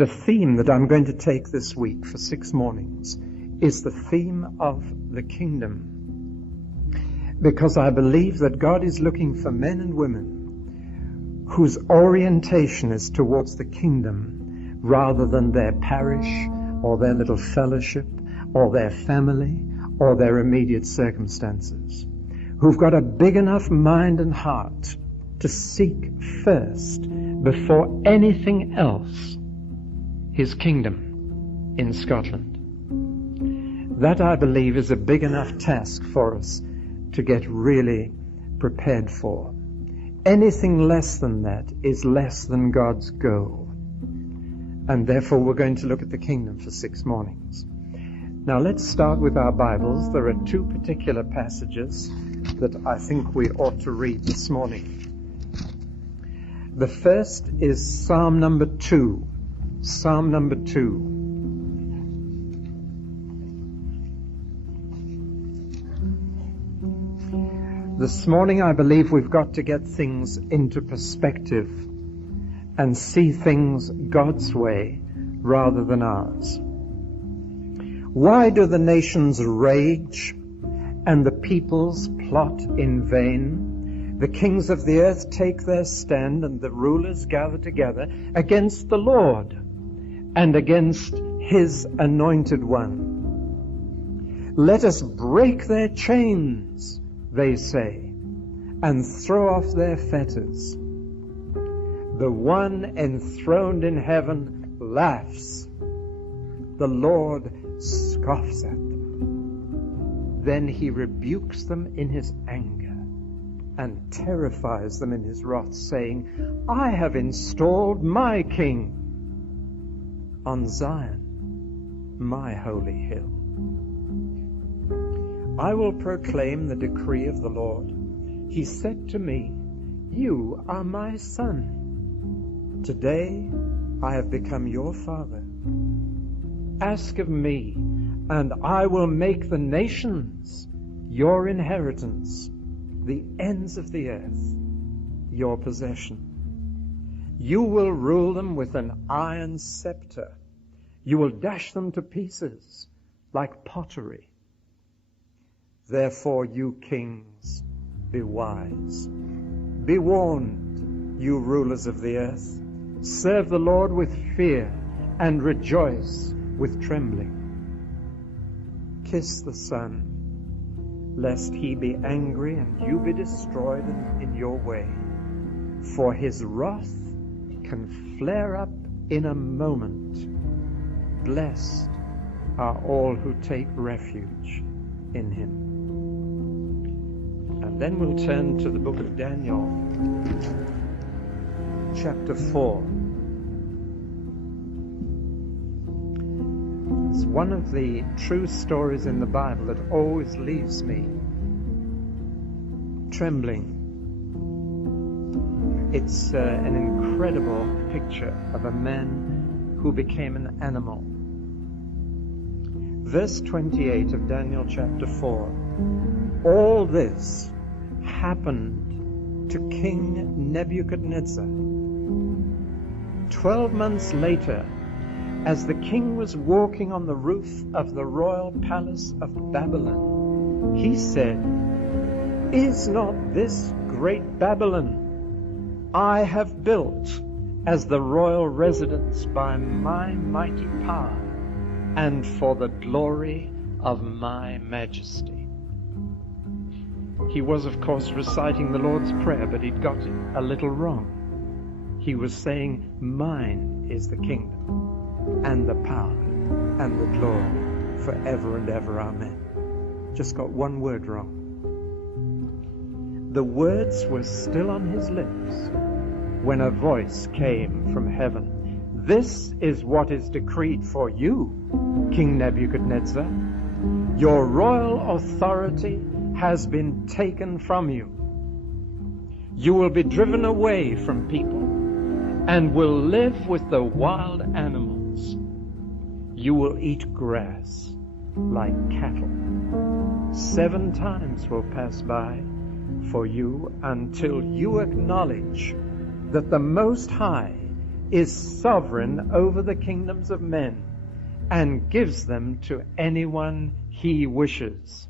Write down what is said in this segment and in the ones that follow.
The theme that I'm going to take this week for 6 mornings is the theme of the kingdom. Because I believe that God is looking for men and women whose orientation is towards the kingdom rather than their parish or their little fellowship or their family or their immediate circumstances. Who've got a big enough mind and heart to seek first, before anything else, His kingdom in Scotland. That, I believe, is a big enough task for us to get really prepared for. Anything less than that is less than God's goal. And therefore we're going to look at the kingdom for 6 mornings. Now let's start with our Bibles. There are 2 particular passages that I think we ought to read this morning. The first is Psalm number 2. Psalm number 2. This morning I believe we've got to get things into perspective and see things God's way rather than ours. Why do the nations rage and the peoples plot in vain? The kings of the earth take their stand, and the rulers gather together against the Lord and against His anointed one. Let us break their chains, they say, and throw off their fetters. The one enthroned in heaven laughs. The Lord scoffs at them. Then He rebukes them in His anger and terrifies them in His wrath, saying, I have installed my king on Zion, my holy hill. I will proclaim the decree of the Lord. He said to me, you are my son. Today I have become your father. Ask of me, and I will make the nations your inheritance, the ends of the earth your possession. You will rule them with an iron scepter. You will dash them to pieces like pottery. Therefore, you kings, be wise. Be warned, you rulers of the earth. Serve the Lord with fear and rejoice with trembling. Kiss the Son, lest He be angry and you be destroyed in your way. For His wrath can flare up in a moment. Blessed are all who take refuge in Him. And then we'll turn to the book of Daniel, chapter 4. It's one of the true stories in the Bible that always leaves me trembling. It's an incredible picture of a man who became an animal. Verse 28 of Daniel chapter 4. All this happened to King Nebuchadnezzar. 12 months later, as the king was walking on the roof of the royal palace of Babylon, he said, Is not this great Babylon I have built as the royal residence by my mighty power and for the glory of my majesty? He was, of course, reciting the Lord's Prayer, but he'd got it a little wrong. He was saying, mine is the kingdom and the power and the glory forever and ever. Amen. Just got one word wrong. The words were still on his lips when a voice came from heaven. This is what is decreed for you, King Nebuchadnezzar. Your royal authority has been taken from you. You will be driven away from people and will live with the wild animals. You will eat grass like cattle. 7 times will pass by for you until you acknowledge that the Most High is sovereign over the kingdoms of men and gives them to anyone he wishes.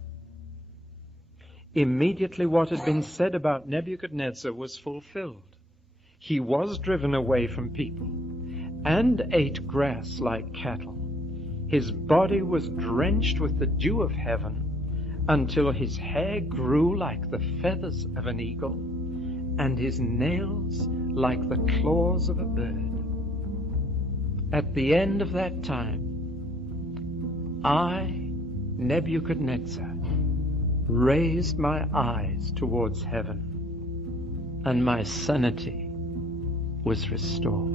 Immediately what had been said about Nebuchadnezzar was fulfilled. He was driven away from people and ate grass like cattle. His body was drenched with the dew of heaven until his hair grew like the feathers of an eagle and his nails like the claws of a bird. At the end of that time, I, Nebuchadnezzar, raised my eyes towards heaven, and my sanity was restored.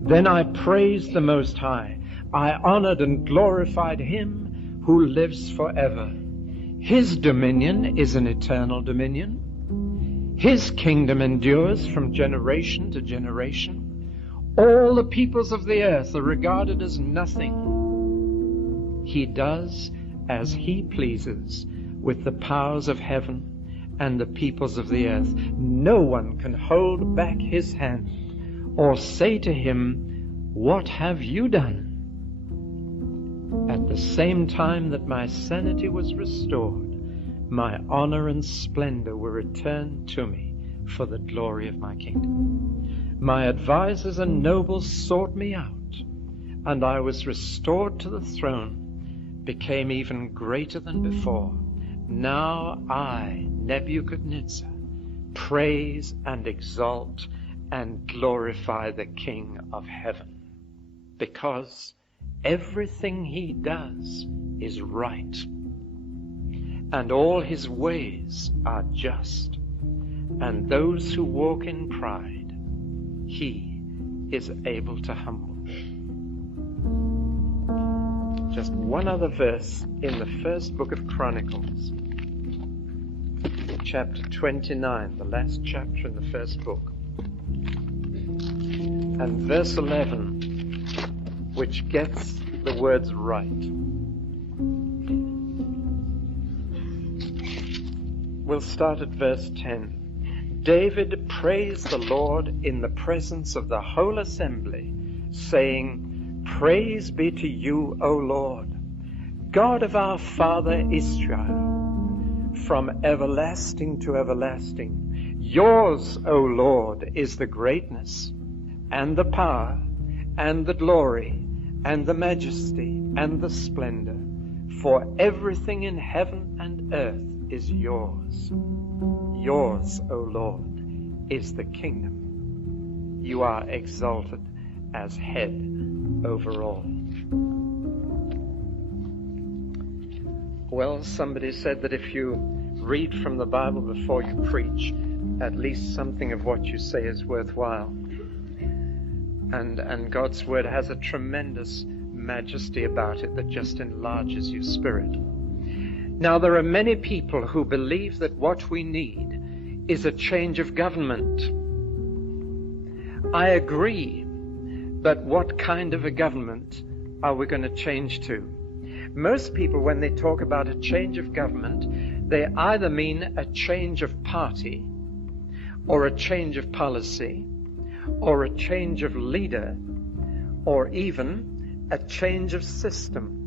Then I praised the Most High. I honored and glorified him who lives forever. His dominion is an eternal dominion. His kingdom endures from generation to generation. All the peoples of the earth are regarded as nothing. He does as he pleases with the powers of heaven and the peoples of the earth. No one can hold back his hand or say to him, "What have you done?" At the same time that my sanity was restored, my honor and splendor were returned to me for the glory of my kingdom. My advisors and nobles sought me out, and I was restored to the throne, became even greater than before. Now I, Nebuchadnezzar, praise and exalt and glorify the King of heaven, because everything he does is right, and all his ways are just, and those who walk in pride, he is able to humble. Just one other verse in the first book of Chronicles, chapter 29, the last chapter in the first book, and verse 11, which gets the words right. We'll start at verse 10. David praised the Lord in the presence of the whole assembly, saying, "Praise be to you, O Lord, God of our father Israel, from everlasting to everlasting. Yours, O Lord, is the greatness and the power and the glory and the majesty and the splendor, for everything in heaven and earth is yours. Yours, O Lord, is the kingdom. You are exalted as head over all." Well, somebody said that if you read from the Bible before you preach, at least something of what you say is worthwhile. And God's word has a tremendous majesty about it that just enlarges your spirit. Now, there are many people who believe that what we need is a change of government. I agree, but what kind of a government are we going to change to? Most people, when they talk about a change of government, they either mean a change of party, or a change of policy, or a change of leader, or even a change of system.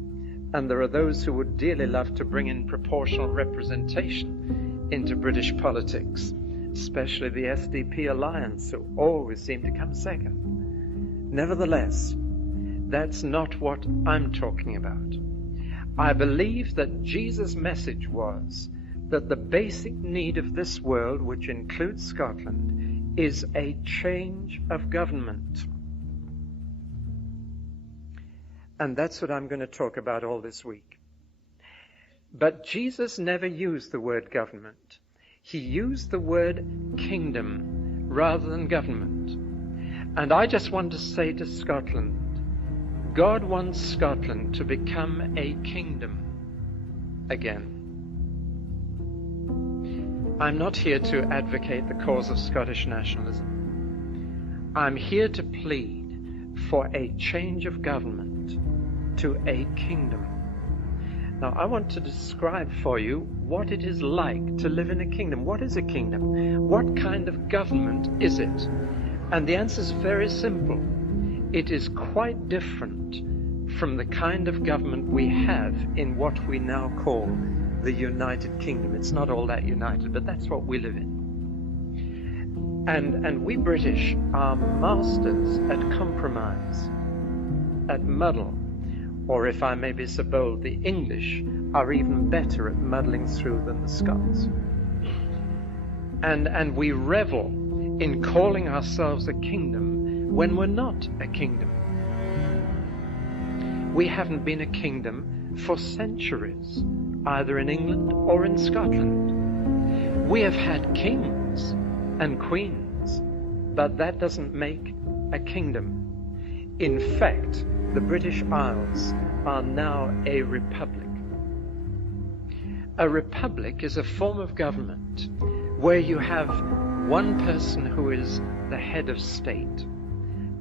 And there are those who would dearly love to bring in proportional representation into British politics, especially the SDP alliance, who always seem to come second. Nevertheless, that's not what I'm talking about. I believe that Jesus' message was that the basic need of this world, which includes Scotland, is a change of government. And that's what I'm going to talk about all this week. But Jesus never used the word government. He used the word kingdom rather than government. And I just want to say to Scotland, God wants Scotland to become a kingdom again. I'm not here to advocate the cause of Scottish nationalism. I'm here to plead for a change of government to a kingdom. Now, I want to describe for you what it is like to live in a kingdom. What is a kingdom? What kind of government is it? And the answer is very simple. It is quite different from the kind of government we have in what we now call the United Kingdom. It's not all that united, but that's what we live in. And we British are masters at compromise, at muddle, or if I may be so bold, the English are even better at muddling through than the Scots. And we revel in calling ourselves a kingdom when we're not a kingdom. We haven't been a kingdom for centuries, either in England or in Scotland. We have had kings and queens, but that doesn't make a kingdom. In fact, the British Isles are now a republic. A republic is a form of government where you have one person who is the head of state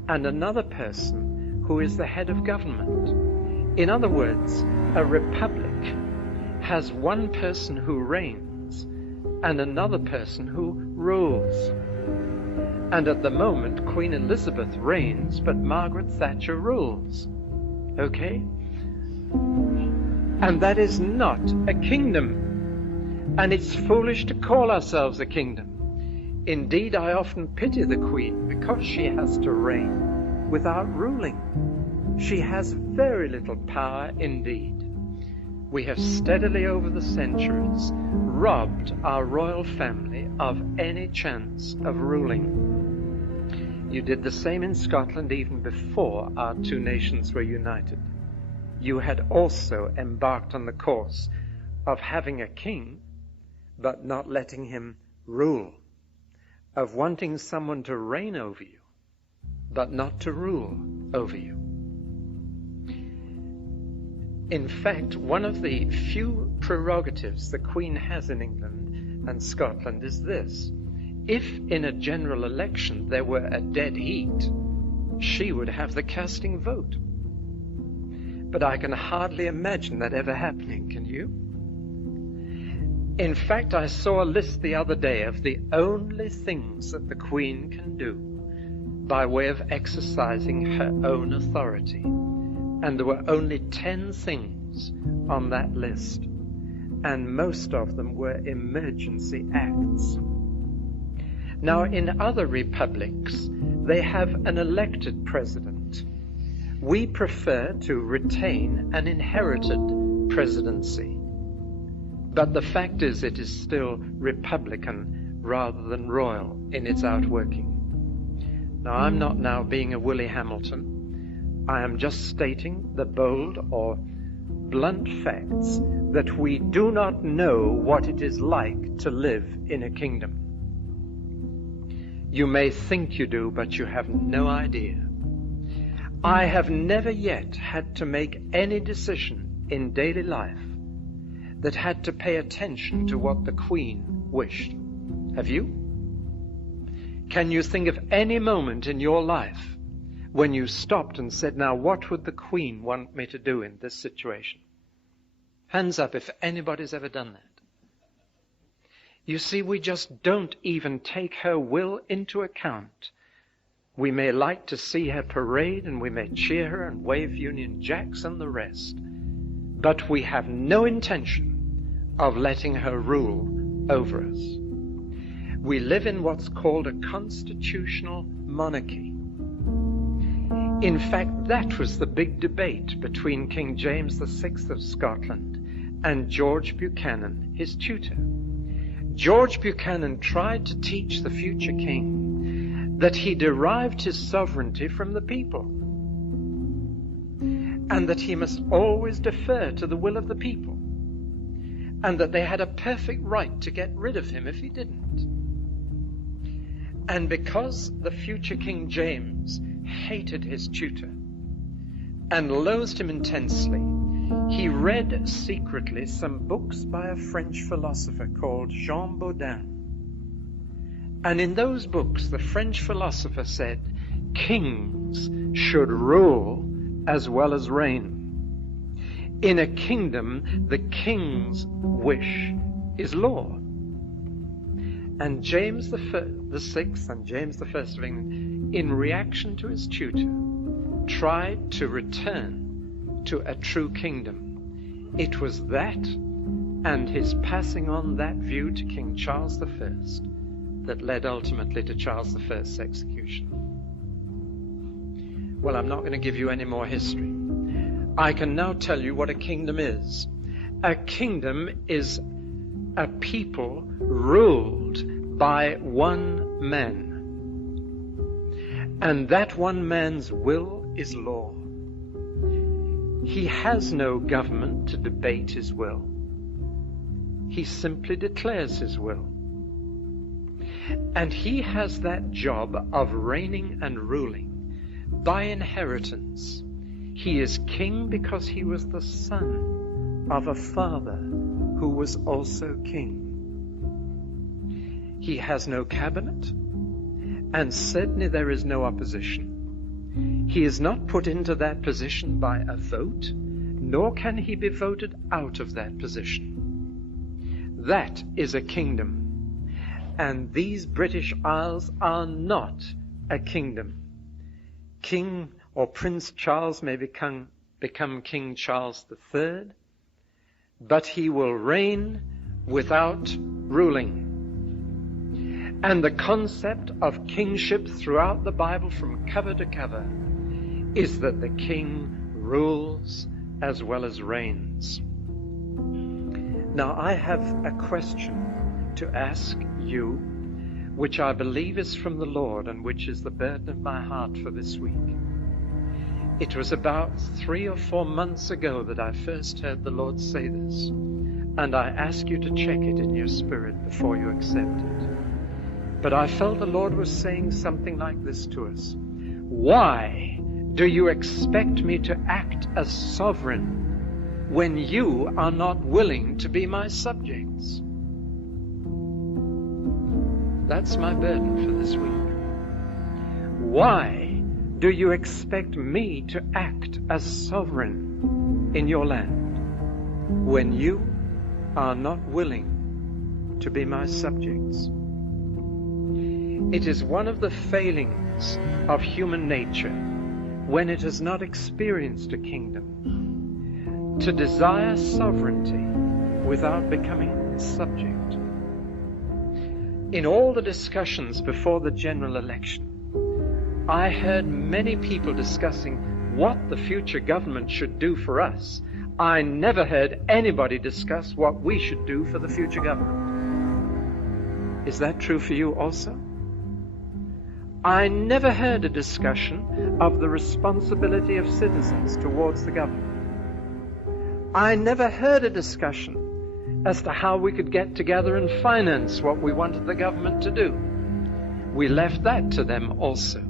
and another person who is the head of government. In other words, a republic has one person who reigns and another person who rules. And at the moment, Queen Elizabeth reigns, but Margaret Thatcher rules. Okay? And that is not a kingdom. And it's foolish to call ourselves a kingdom. Indeed, I often pity the Queen because she has to reign without ruling. She has very little power indeed. We have steadily over the centuries robbed our royal family of any chance of ruling. You did the same in Scotland even before our two nations were united. You had also embarked on the course of having a king, but not letting him rule, of wanting someone to reign over you, but not to rule over you. In fact, one of the few prerogatives the Queen has in England and Scotland is this. If in a general election there were a dead heat, she would have the casting vote. But I can hardly imagine that ever happening, can you? In fact, I saw a list the other day of the only things that the Queen can do by way of exercising her own authority. And there were only 10 things on that list, and most of them were emergency acts. Now, in other republics, they have an elected president. We prefer to retain an inherited presidency. But the fact is, it is still republican rather than royal in its outworking. Now, I'm not now being a Willie Hamilton. I am just stating the bold or blunt facts that we do not know what it is like to live in a kingdom. You may think you do, but you have no idea. I have never yet had to make any decision in daily life that had to pay attention to what the Queen wished. Have you? Can you think of any moment in your life when you stopped and said, now what would the Queen want me to do in this situation? Hands up if anybody's ever done that. You see, we just don't even take her will into account. We may like to see her parade and we may cheer her and wave Union Jacks and the rest, but we have no intention of letting her rule over us. We live in what's called a constitutional monarchy. In fact, that was the big debate between King James VI of Scotland and George Buchanan, his tutor. George Buchanan tried to teach the future king that he derived his sovereignty from the people and that he must always defer to the will of the people and that they had a perfect right to get rid of him if he didn't. And because the future King James hated his tutor and loathed him intensely, he read secretly some books by a French philosopher called Jean Bodin. And in those books, the French philosopher said, kings should rule as well as reign. In a kingdom, the king's wish is law. And James the Sixth and James the First of England, in reaction to his tutor, tried to return to a true kingdom. It was that and his passing on that view to King Charles I that led ultimately to Charles I's execution. Well, I'm not going to give you any more history. I can now tell you what a kingdom is. A kingdom is a people ruled by one man. And that one man's will is law. He has no government to debate his will. He simply declares his will. And he has that job of reigning and ruling by inheritance. He is king because he was the son of a father who was also king. He has no cabinet, and certainly there is no opposition. He is not put into that position by a vote, nor can he be voted out of that position. That is a kingdom. And these British Isles are not a kingdom. King or Prince Charles may become King Charles III, but he will reign without ruling. And the concept of kingship throughout the Bible from cover to cover is that the king rules as well as reigns. Now I have a question to ask you, which I believe is from the Lord and which is the burden of my heart for this week. It was about 3 or 4 months ago that I first heard the Lord say this, and I ask you to check it in your spirit before you accept it. But I felt the Lord was saying something like this to us. Why do you expect me to act as sovereign when you are not willing to be my subjects? That's my burden for this week. Why do you expect me to act as sovereign in your land when you are not willing to be my subjects? It is one of the failings of human nature when it has not experienced a kingdom to desire sovereignty without becoming subject. In all the discussions before the general election, I heard many people discussing what the future government should do for us. I never heard anybody discuss what we should do for the future government. Is that true for you also? I never heard a discussion of the responsibility of citizens towards the government. I never heard a discussion as to how we could get together and finance what we wanted the government to do. We left that to them also.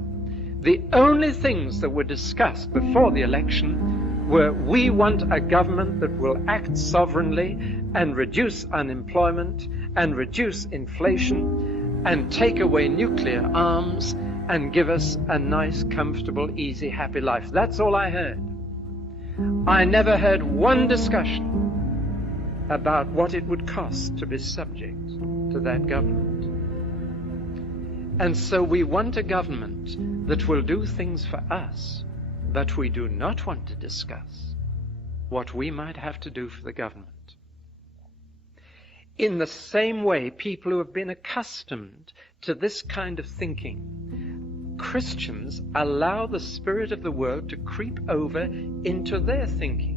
The only things that were discussed before the election were, we want a government that will act sovereignly and reduce unemployment and reduce inflation and take away nuclear arms and give us a nice, comfortable, easy, happy life. That's all I heard. I never heard one discussion about what it would cost to be subject to that government. And so we want a government that will do things for us, but we do not want to discuss what we might have to do for the government. In the same way, people who have been accustomed to this kind of thinking, Christians allow the spirit of the world to creep over into their thinking.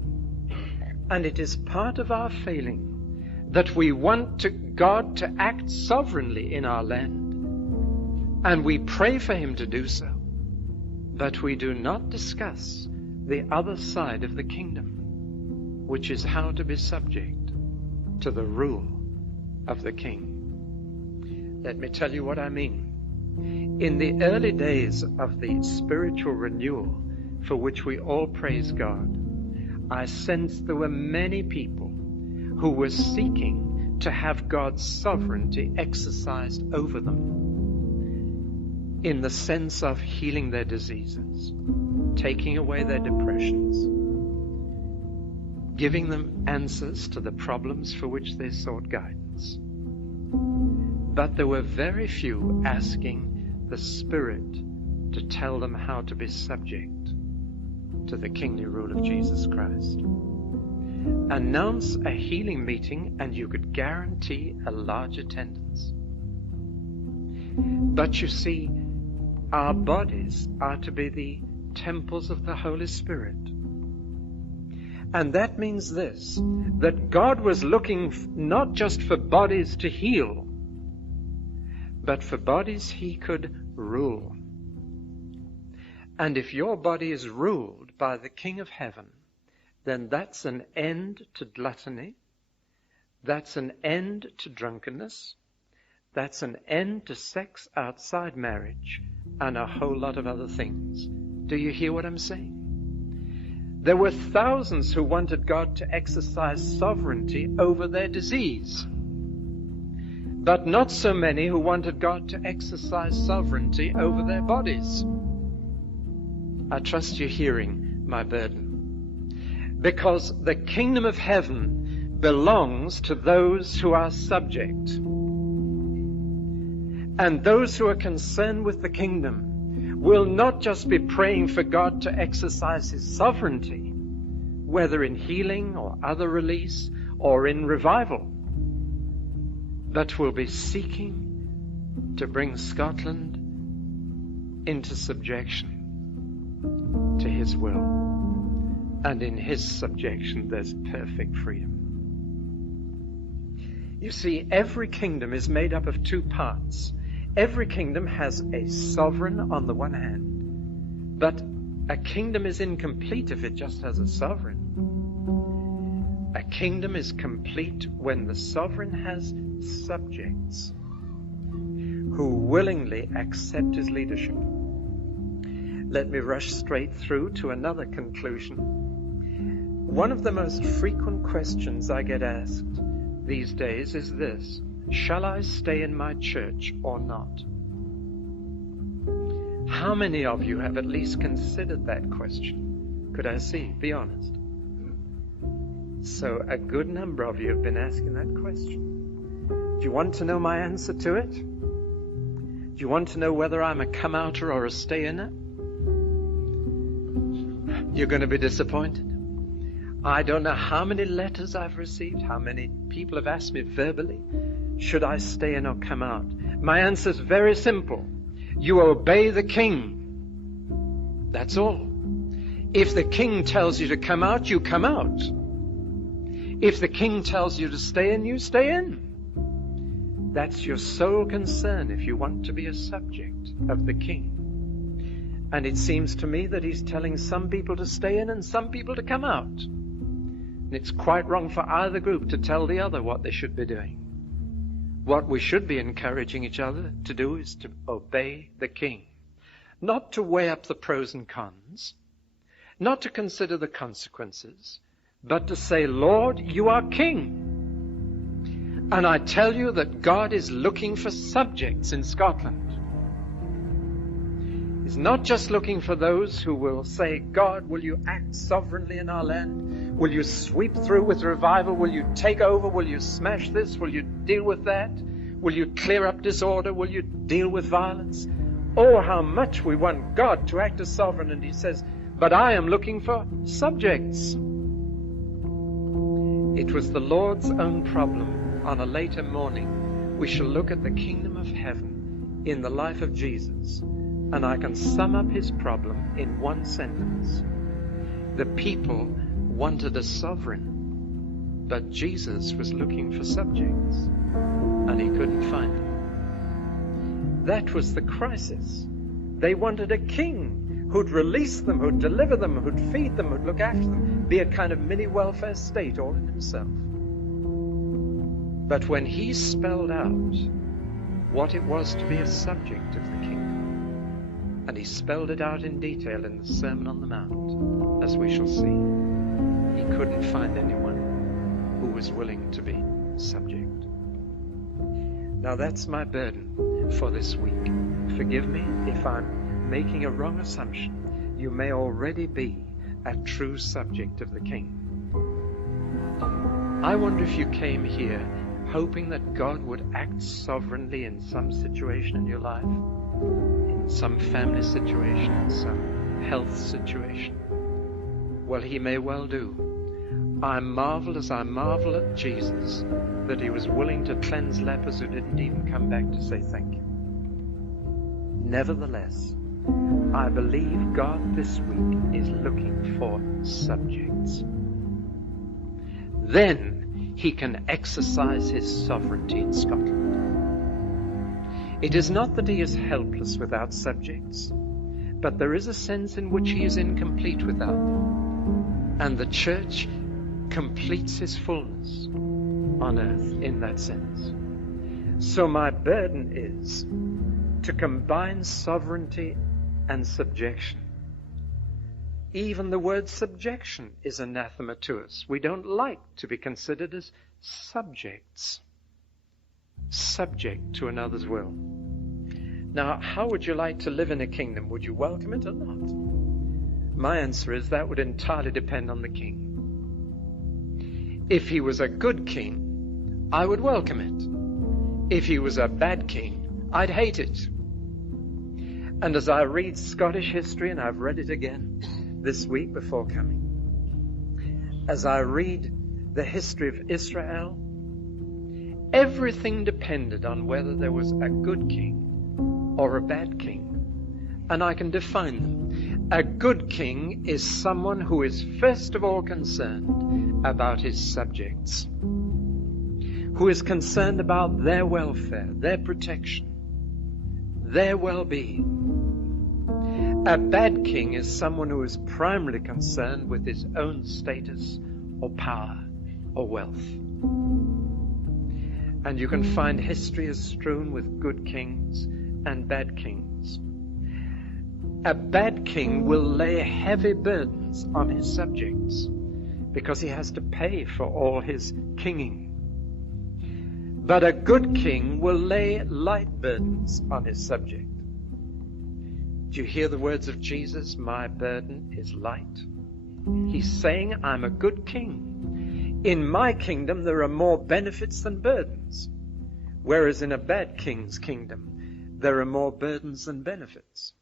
And it is part of our failing that we want God to act sovereignly in our land. And we pray for him to do so. But we do not discuss the other side of the kingdom, which is how to be subject to the rule of the king. Let me tell you what I mean. In the early days of the spiritual renewal for which we all praise God, I sensed there were many people who were seeking to have God's sovereignty exercised over them in the sense of healing their diseases, taking away their depressions, giving them answers to the problems for which they sought guidance. but there were very few asking the Spirit to tell them how to be subject to the kingly rule of Jesus Christ. Announce a healing meeting and you could guarantee a large attendance. But you see, our bodies are to be the temples of the Holy Spirit. And that means this, that God was looking not just for bodies to heal, but for bodies He could rule. And if your body is ruled by the King of Heaven, then that's an end to gluttony, that's an end to drunkenness, that's an end to sex outside marriage, and a whole lot of other things. Do you hear what I'm saying? There were thousands who wanted God to exercise sovereignty over their disease, but not so many who wanted God to exercise sovereignty over their bodies. I trust you're hearing my burden. Because the kingdom of heaven belongs to those who are subject. And those who are concerned with the kingdom will not just be praying for God to exercise His sovereignty, whether in healing or other release or in revival, but will be seeking to bring Scotland into subjection to His will. And in His subjection there's perfect freedom. You see, every kingdom is made up of two parts. Every kingdom has a sovereign on the one hand, but a kingdom is incomplete if it just has a sovereign. A kingdom is complete when the sovereign has subjects who willingly accept his leadership. Let me rush straight through to another conclusion. One of the most frequent questions I get asked these days is this: shall I stay in my church or not? How many of you have at least considered that question? Could I see? Be honest. So a good number of you have been asking that question. Do you want to know my answer to it? Do you want to know whether I'm a come-outer or a stay-inner? You're going to be disappointed. I don't know how many letters I've received, how many people have asked me verbally, should I stay in or come out? My answer is very simple. You obey the king. That's all. If the king tells you to come out, you come out. If the king tells you to stay in, you stay in. That's your sole concern if you want to be a subject of the king. And it seems to me that he's telling some people to stay in and some people to come out. And it's quite wrong for either group to tell the other what they should be doing. What we should be encouraging each other to do is to obey the king. Not to weigh up the pros and cons, not to consider the consequences, but to say, Lord, you are king. And I tell you that God is looking for subjects in Scotland. He's not just looking for those who will say, God, will you act sovereignly in our land? Will you sweep through with revival? Will you take over? Will you smash this? Will you deal with that? Will you clear up disorder? Will you deal with violence? Oh, how much we want God to act as sovereign. And He says, but I am looking for subjects. It was the Lord's own problem. On a later morning, we shall look at the kingdom of heaven in the life of Jesus. And I can sum up His problem in one sentence. The people wanted a sovereign, but Jesus was looking for subjects, and He couldn't find them. That was the crisis. They wanted a king who'd release them, who'd deliver them, who'd feed them, who'd look after them, be a kind of mini welfare state all in himself. But when He spelled out what it was to be a subject of the kingdom, and He spelled it out in detail in the Sermon on the Mount, as we shall see, He couldn't find anyone who was willing to be subject. Now that's my burden for this week. Forgive me if I'm making a wrong assumption. You may already be a true subject of the King. I wonder if you came here hoping that God would act sovereignly in some situation in your life, in some family situation, in some health situation? Well, he may well do. I marvel as I marvel at Jesus that he was willing to cleanse lepers who didn't even come back to say thank you. Nevertheless, I believe God this week is looking for subjects. Then he can exercise his sovereignty in Scotland. It is not that he is helpless without subjects, but there is a sense in which he is incomplete without them. And the church completes his fullness on earth in that sense. So my burden is to combine sovereignty and subjection. Even the word subjection is anathema to us. We don't like to be considered as subjects, subject to another's will. Now, how would you like to live in a kingdom? Would you welcome it or not? My answer is that would entirely depend on the king. If he was a good king, I would welcome it. If he was a bad king, I'd hate it. And as I read Scottish history, and I've read it again this week before coming, as I read the history of Israel, everything depended on whether there was a good king or a bad king. And I can define them. A good king is someone who is first of all concerned about his subjects, who is concerned about their welfare, their protection, their well-being. A bad king is someone who is primarily concerned with his own status or power or wealth. And you can find history is strewn with good kings and bad kings. A bad king will lay heavy burdens on his subjects because he has to pay for all his kinging. But a good king will lay light burdens on his subject. Do you hear the words of Jesus? My burden is light. He's saying, I'm a good king. In my kingdom, there are more benefits than burdens. Whereas in a bad king's kingdom, there are more burdens than benefits.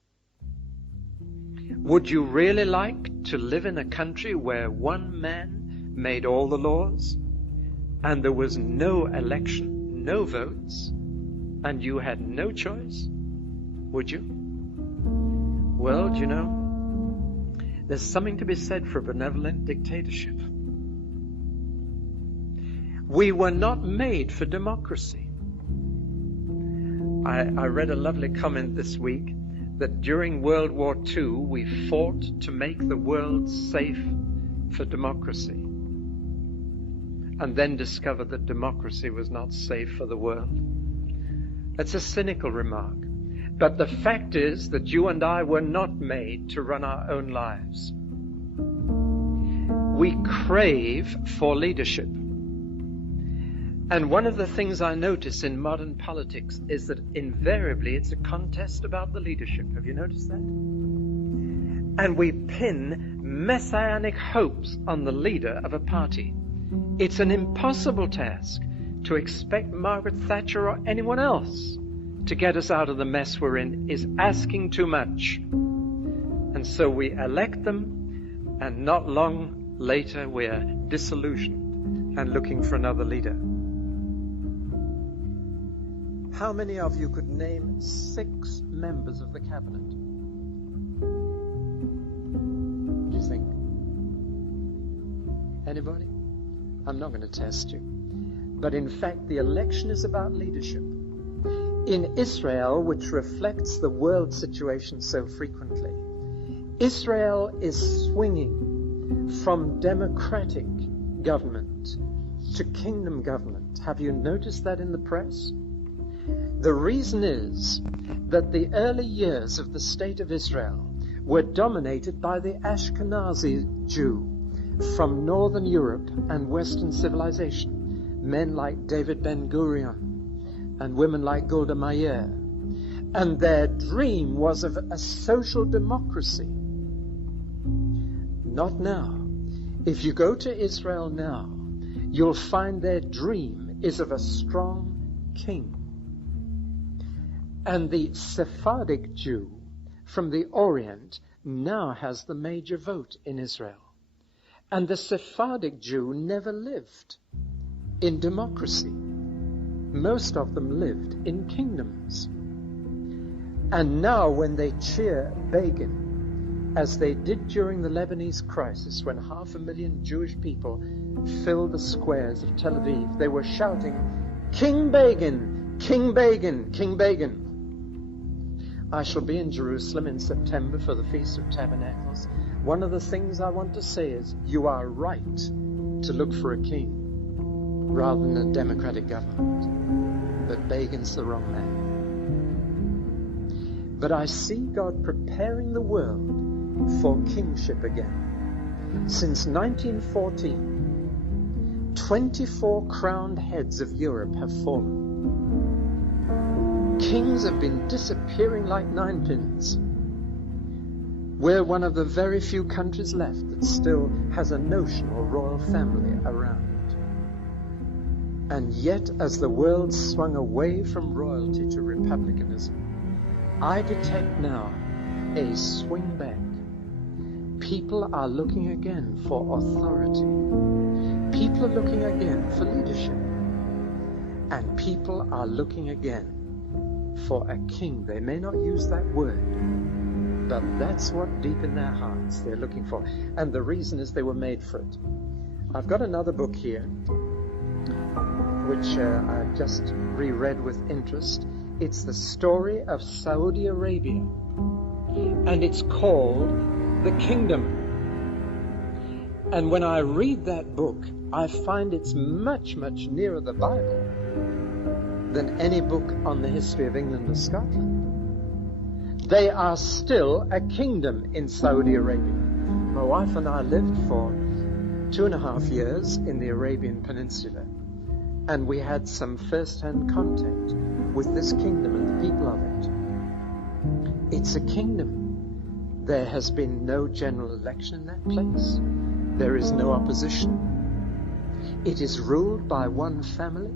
Would you really like to live in a country where one man made all the laws and there was no election, no votes, and you had no choice? Would you? Well, do you know, there's something to be said for a benevolent dictatorship. We were not made for democracy. I read a lovely comment this week that during World War II we fought to make the world safe for democracy, and then discovered that democracy was not safe for the world. That's a cynical remark. But the fact is that you and I were not made to run our own lives. We crave for leadership. And one of the things I notice in modern politics is that invariably it's a contest about the leadership. Have you noticed that? And we pin messianic hopes on the leader of a party. It's an impossible task to expect Margaret Thatcher or anyone else to get us out of the mess we're in. Is asking too much. And so we elect them, and not long later we're disillusioned and looking for another leader. How many of you could name 6 members of the cabinet? Do you think? Anybody? I'm not going to test you. But in fact, the election is about leadership. In Israel, which reflects the world situation so frequently, Israel is swinging from democratic government to kingdom government. Have you noticed that in the press? The reason is that the early years of the state of Israel were dominated by the Ashkenazi Jew from Northern Europe and Western civilization, men like David Ben-Gurion and women like Golda Meir. And their dream was of a social democracy. Not now. If you go to Israel now, you'll find their dream is of a strong king. And the Sephardic Jew from the Orient now has the major vote in Israel. And the Sephardic Jew never lived in democracy. Most of them lived in kingdoms. And now when they cheer Begin, as they did during the Lebanese crisis, when 500,000 Jewish people filled the squares of Tel Aviv, they were shouting, "King Begin, King Begin, King Begin." I shall be in Jerusalem in September for the Feast of Tabernacles. One of the things I want to say is, you are right to look for a king rather than a democratic government. But Begin's the wrong man. But I see God preparing the world for kingship again. Since 1914, 24 crowned heads of Europe have fallen. Kings have been disappearing like ninepins. We're one of the very few countries left that still has a notional royal family around. And yet, as the world swung away from royalty to republicanism, I detect now a swing back. People are looking again for authority. People are looking again for leadership. And people are looking again for a king. They may not use that word, but that's what deep in their hearts they're looking for. And the reason is they were made for it. I've got another book here, which I've just reread with interest. It's the story of Saudi Arabia, and it's called The Kingdom. And when I read that book, I find it's much, much nearer the Bible than any book on the history of England or Scotland. They are still a kingdom in Saudi Arabia. My wife and I lived for 2.5 years in the Arabian Peninsula, and we had some first-hand contact with this kingdom and the people of it. It's a kingdom. There has been no general election in that place. There is no opposition. It is ruled by one family,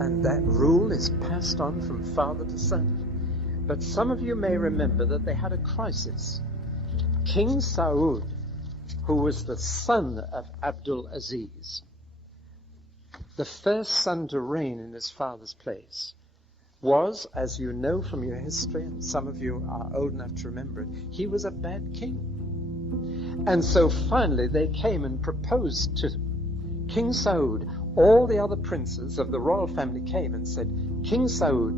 and that rule is passed on from father to son. But some of you may remember that they had a crisis. King Saud, who was the son of Abdul Aziz, the first son to reign in his father's place, was, as you know from your history, and some of you are old enough to remember it, he was a bad king. And so finally they came and proposed to King Saud. All the other princes of the royal family came and said, "King Saud,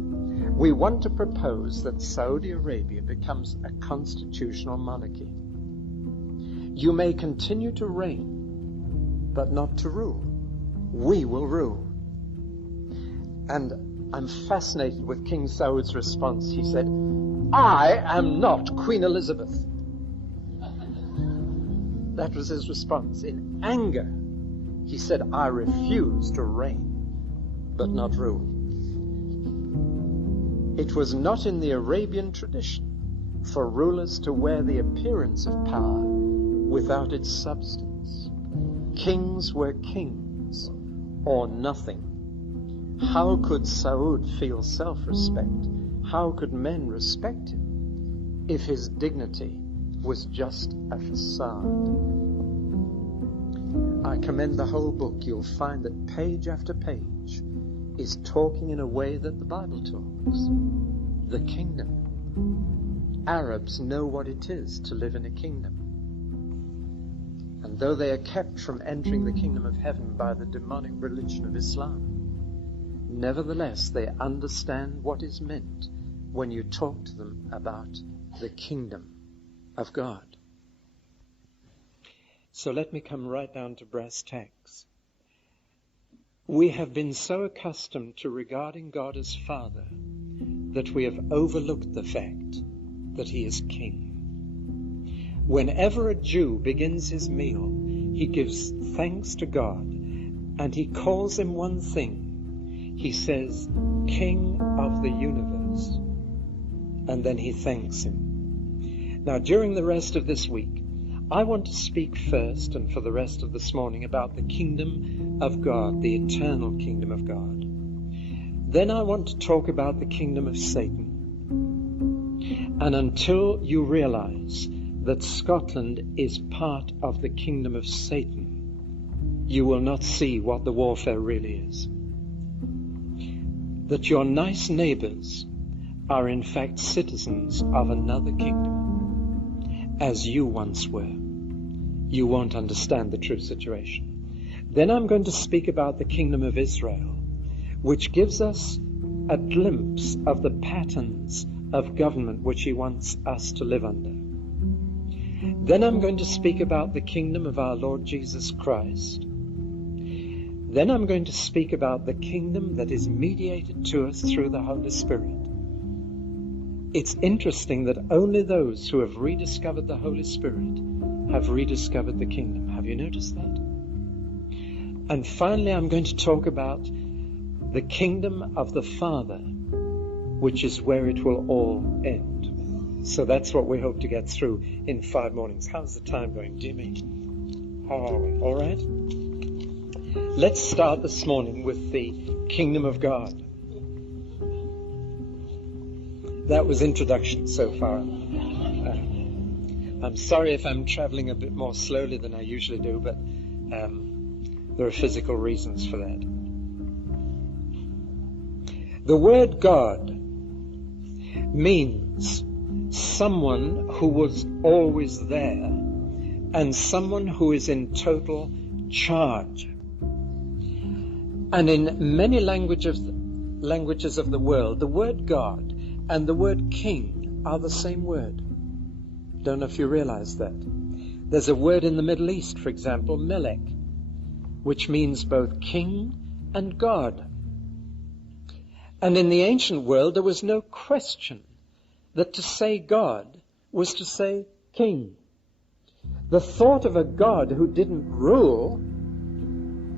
we want to propose that Saudi Arabia becomes a constitutional monarchy. You may continue to reign, but not to rule. We will rule." And I'm fascinated with King Saud's response. He said, "I am not Queen Elizabeth." That was his response. In anger, he said, "I refuse to reign, but not rule." It was not in the Arabian tradition for rulers to wear the appearance of power without its substance. Kings were kings or nothing. How could Saud feel self-respect? How could men respect him if his dignity was just a facade? I commend the whole book. You'll find that page after page is talking in a way that the Bible talks. The kingdom. Arabs know what it is to live in a kingdom. And though they are kept from entering the kingdom of heaven by the demonic religion of Islam, nevertheless they understand what is meant when you talk to them about the kingdom of God. So let me come right down to brass tacks. We have been so accustomed to regarding God as Father that we have overlooked the fact that He is King. Whenever a Jew begins his meal, he gives thanks to God, and he calls Him one thing. He says, King of the universe, and then he thanks Him. Now, during the rest of this week, I want to speak first and for the rest of this morning about the kingdom of God, the eternal kingdom of God. Then I want to talk about the kingdom of Satan. And until you realize that Scotland is part of the kingdom of Satan, you will not see what the warfare really is. That your nice neighbors are in fact citizens of another kingdom, as you once were. You won't understand the true situation. Then I'm going to speak about the kingdom of Israel, which gives us a glimpse of the patterns of government which he wants us to live under. Then I'm going to speak about the kingdom of our Lord Jesus Christ. Then I'm going to speak about the kingdom that is mediated to us through the Holy Spirit. It's interesting that only those who have rediscovered the Holy Spirit have rediscovered the kingdom. Have you noticed that? And finally, I'm going to talk about the kingdom of the Father, which is where it will all end. So that's what we hope to get through in 5 mornings. How's the time going, dear me? How are we? All right? Let's start this morning with the kingdom of God. That was introduction so far. I'm sorry if I'm traveling a bit more slowly than I usually do, but there are physical reasons for that. The word God means someone who was always there and someone who is in total charge. And in many languages of the world, the word God and the word king are the same word. Don't know if you realize that. There's a word in the Middle East, for example, Melech, which means both king and God. And in the ancient world, there was no question that to say God was to say king. The thought of a God who didn't rule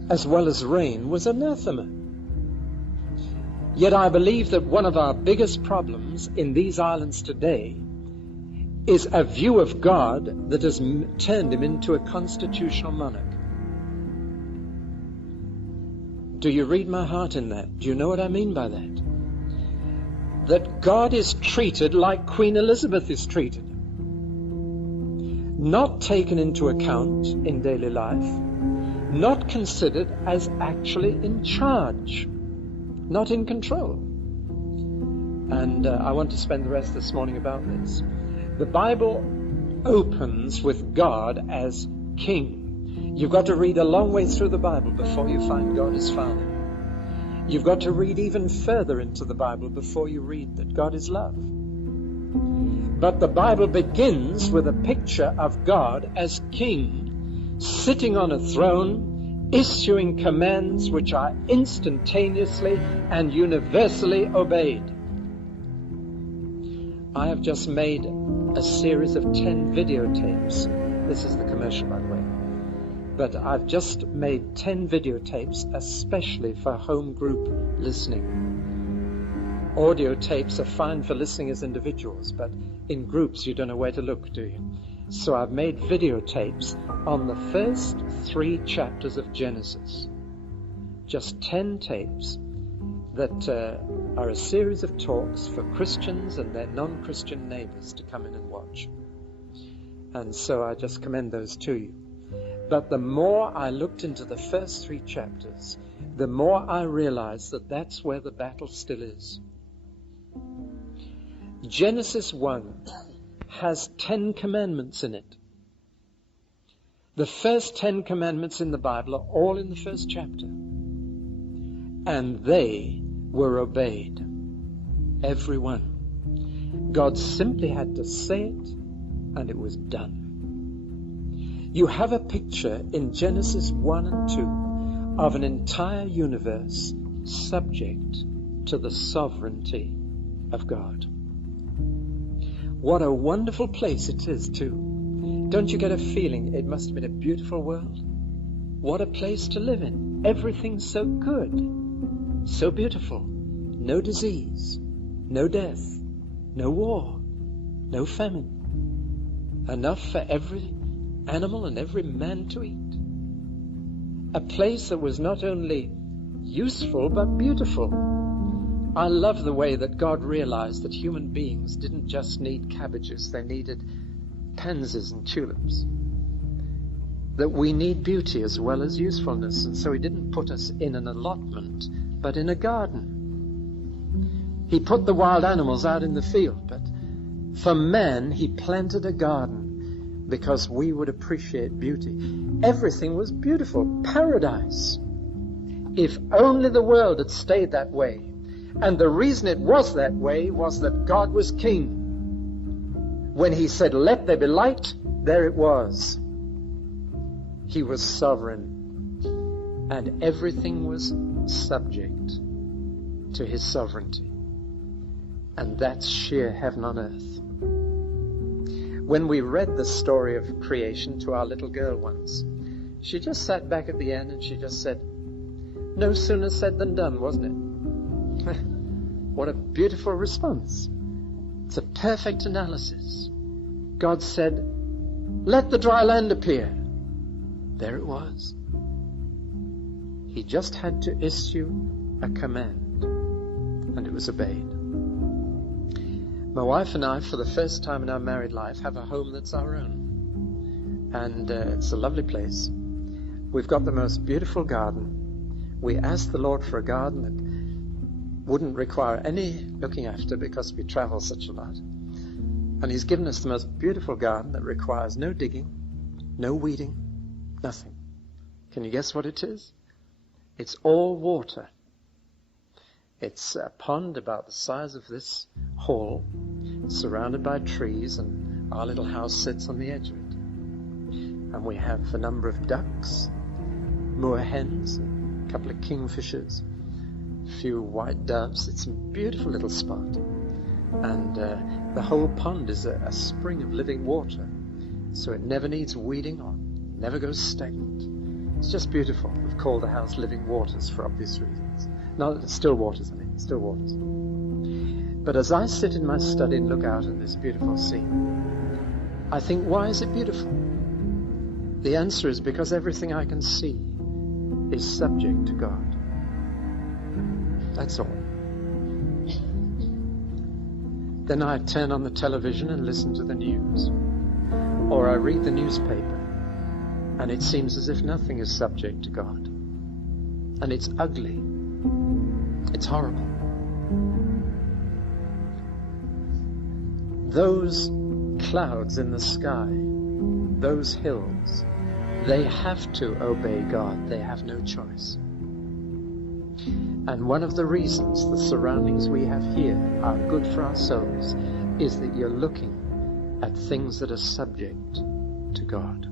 as well as reign was anathema. Yet I believe that one of our biggest problems in these islands today is a view of God that has turned him into a constitutional monarch. Do you read my heart in that? Do you know what I mean by that? That God is treated like Queen Elizabeth is treated. Not taken into account in daily life, not considered as actually in charge, not in control. And I want to spend the rest of this morning about this. The Bible opens with God as King. You've got to read a long way through the Bible before you find God as Father. You've got to read even further into the Bible before you read that God is love. But the Bible begins with a picture of God as King, sitting on a throne, issuing commands which are instantaneously and universally obeyed. I have just made a series of 10 videotapes. This is the commercial, by the way. But I've just made 10 videotapes especially for home group listening. Audio tapes are fine for listening as individuals, but in groups you don't know where to look, do you? So I've made videotapes on the first 3 chapters of Genesis. Just 10 tapes that are a series of talks for Christians and their non-Christian neighbors to come in and watch. And so I just commend those to you. But the more I looked into the first 3 chapters, the more I realized that that's where the battle still is. Genesis 1 has 10 commandments in it. The first 10 commandments in the Bible are all in the first chapter. And they were obeyed. Every one. God simply had to say it, and it was done. You have a picture in Genesis 1 and 2 of an entire universe subject to the sovereignty of God. What a wonderful place it is, too. Don't you get a feeling it must have been a beautiful world? What a place to live in. Everything's so good, so beautiful. No disease, no death, no war, no famine. Enough for every animal and every man to eat. A place that was not only useful but beautiful. I love the way that God realized that human beings didn't just need cabbages, they needed pansies and tulips. That we need beauty as well as usefulness, and so he didn't put us in an allotment, but in a garden. He put the wild animals out in the field, but for man he planted a garden because we would appreciate beauty. Everything was beautiful, paradise. If only the world had stayed that way. And the reason it was that way was that God was king. When he said, "Let there be light," there it was. He was sovereign, and everything was subject to his sovereignty. And that's sheer heaven on earth. When we read the story of creation to our little girl once, she just sat back at the end and she just said, "No sooner said than done, wasn't it?" What a beautiful response. It's a perfect analysis. God said, "Let the dry land appear." There it was. He just had to issue a command, and it was obeyed. My wife and I, for the first time in our married life, have a home that's our own. And it's a lovely place. We've got the most beautiful garden. We asked the Lord for a garden that wouldn't require any looking after because we travel such a lot. And he's given us the most beautiful garden that requires no digging, no weeding, nothing. Can you guess what it is? It's all water. It's a pond about the size of this hall, surrounded by trees, and our little house sits on the edge of it. And we have a number of ducks, moor hens, a couple of kingfishers, a few white doves. It's a beautiful little spot. And the whole pond is a spring of living water, so it never needs weeding or never goes stagnant. It's just beautiful. We've called the house Living Waters for obvious reasons. Not still waters, still waters. But as I sit in my study and look out at this beautiful scene, I think, why is it beautiful? The answer is because everything I can see is subject to God. That's all. Then I turn on the television and listen to the news. Or I read the newspaper, and it seems as if nothing is subject to God. And it's ugly. It's horrible. Those clouds in the sky, those hills, they have to obey God. They have no choice. And one of the reasons the surroundings we have here are good for our souls is that you're looking at things that are subject to God.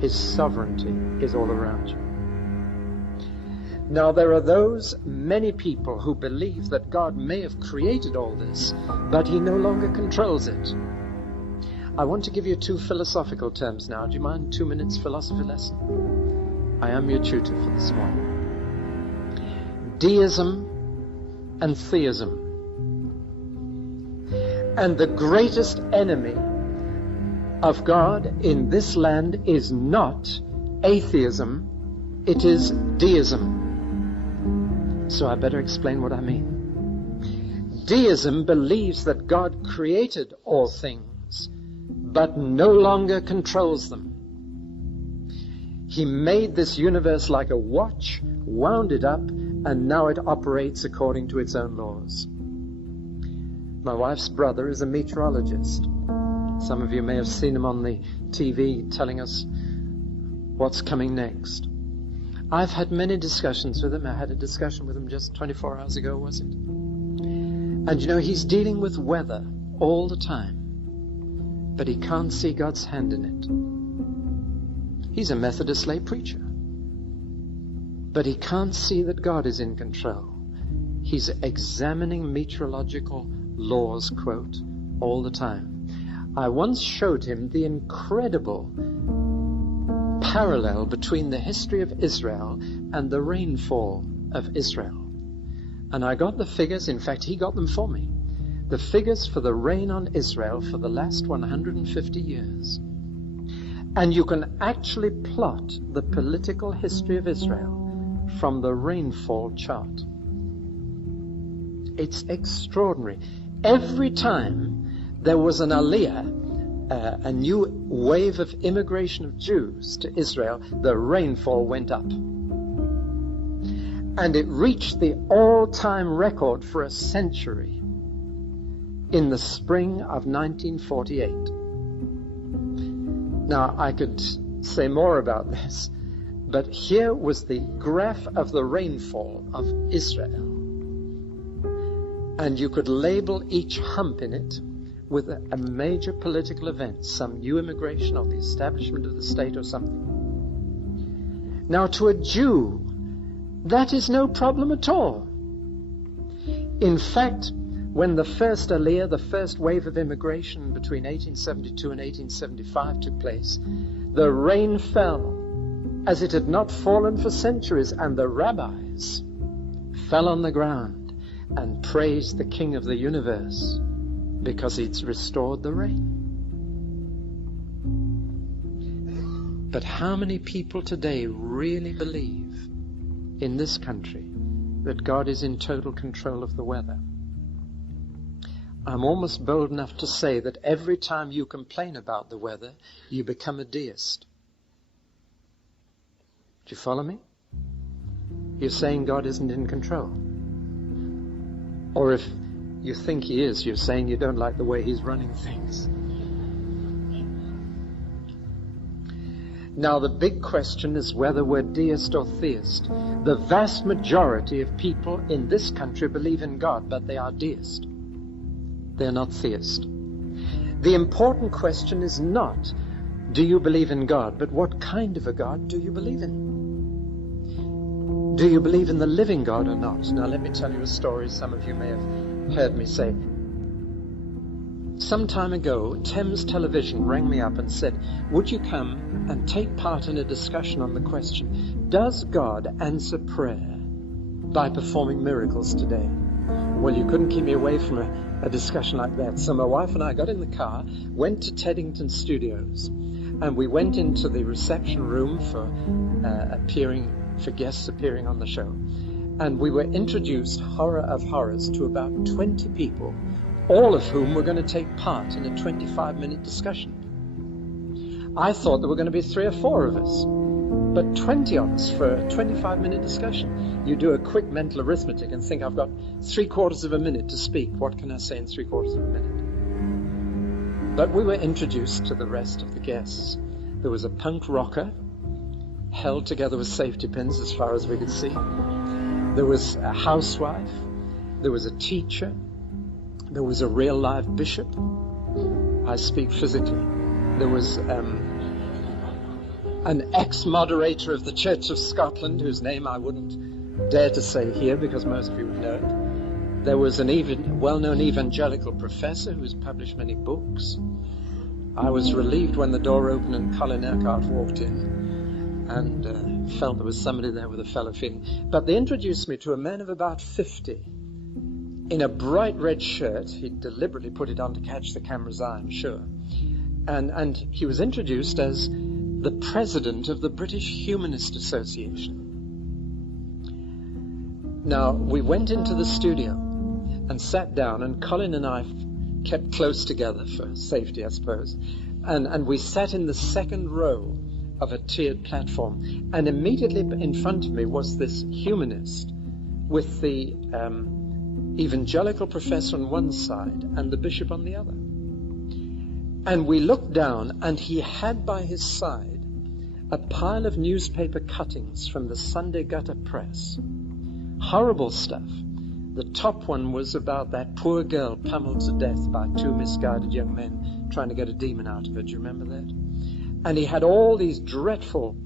His sovereignty is all around you. Now, there are those, many people, who believe that God may have created all this, but he no longer controls it. I want to give you two philosophical terms now. Do you mind 2 minutes philosophy lesson? I am your tutor for this morning. Deism and theism. And the greatest enemy of God in this land is not atheism, it is deism. So I better explain what I mean. Deism believes that God created all things, but no longer controls them. He made this universe like a watch, wound it up, and now it operates according to its own laws. My wife's brother is a meteorologist. Some of you may have seen him on the TV telling us what's coming next. I've had many discussions with him. I had a discussion with him just 24 hours ago, was it? And you know, he's dealing with weather all the time, but he can't see God's hand in it. He's a Methodist lay preacher, but he can't see that God is in control. He's examining meteorological laws, quote, all the time. I once showed him the incredible parallel between the history of Israel and the rainfall of Israel. And I got the figures, in fact, he got them for me. The figures for the rain on Israel for the last 150 years. And you can actually plot the political history of Israel from the rainfall chart. It's extraordinary. Every time there was an aliyah, a new wave of immigration of Jews to Israel, the rainfall went up. And it reached the all-time record for a century in the spring of 1948. Now, I could say more about this, but here was the graph of the rainfall of Israel. And you could label each hump in it with a major political event, some new immigration or the establishment of the state or something. Now, to a Jew, that is no problem at all. In fact, when the first aliyah, the first wave of immigration between 1872 and 1875 took place, the rain fell as it had not fallen for centuries, and the rabbis fell on the ground and praised the King of the universe because he'd restored the rain. But how many people today really believe in this country that God is in total control of the weather? I'm almost bold enough to say that every time you complain about the weather, you become a deist. Do you follow me? You're saying God isn't in control. Or if you think he is, you're saying you don't like the way he's running things. Now, the big question is whether we're deist or theist. The vast majority of people in this country believe in God, but they are deist. They're not theist. The important question is not, do you believe in God, but what kind of a God do you believe in? Do you believe in the living God or not? Now, let me tell you a story some of you may have heard me say. Some time ago, Thames Television rang me up and said, would you come and take part in a discussion on the question, does God answer prayer by performing miracles today? Well, you couldn't keep me away from a discussion like that. So my wife and I got in the car, went to Teddington Studios, and we went into the reception room for guests appearing on the show. And we were introduced, horror of horrors, to about 20 people, all of whom were going to take part in a 25-minute discussion. I thought there were going to be 3 or 4 of us, but 20 of us for a 25-minute discussion. You do a quick mental arithmetic and think, I've got 3/4 of a minute to speak. What can I say in 3/4 of a minute? But we were introduced to the rest of the guests. There was a punk rocker, held together with safety pins as far as we could see. There was a housewife. There was a teacher. There was a real live bishop. I speak physically. There was an ex-moderator of the Church of Scotland, whose name I wouldn't dare to say here because most of you would know it. There was an well-known evangelical professor who's published many books. I was relieved when the door opened and Colin Urquhart walked in, and felt there was somebody there with a fellow feeling. But they introduced me to a man of about 50 in a bright red shirt. He deliberately put it on to catch the camera's eye, I'm sure. And he was introduced as the president of the British Humanist Association. Now, we went into the studio and sat down, and Colin and I kept close together for safety, I suppose. And we sat in the second row of a tiered platform. And immediately in front of me was this humanist with the evangelical professor on one side and the bishop on the other. And we looked down, and he had by his side a pile of newspaper cuttings from the Sunday Gutter Press. Horrible stuff. The top one was about that poor girl pummeled to death by 2 misguided young men trying to get a demon out of her. Do you remember that? And he had all these dreadful,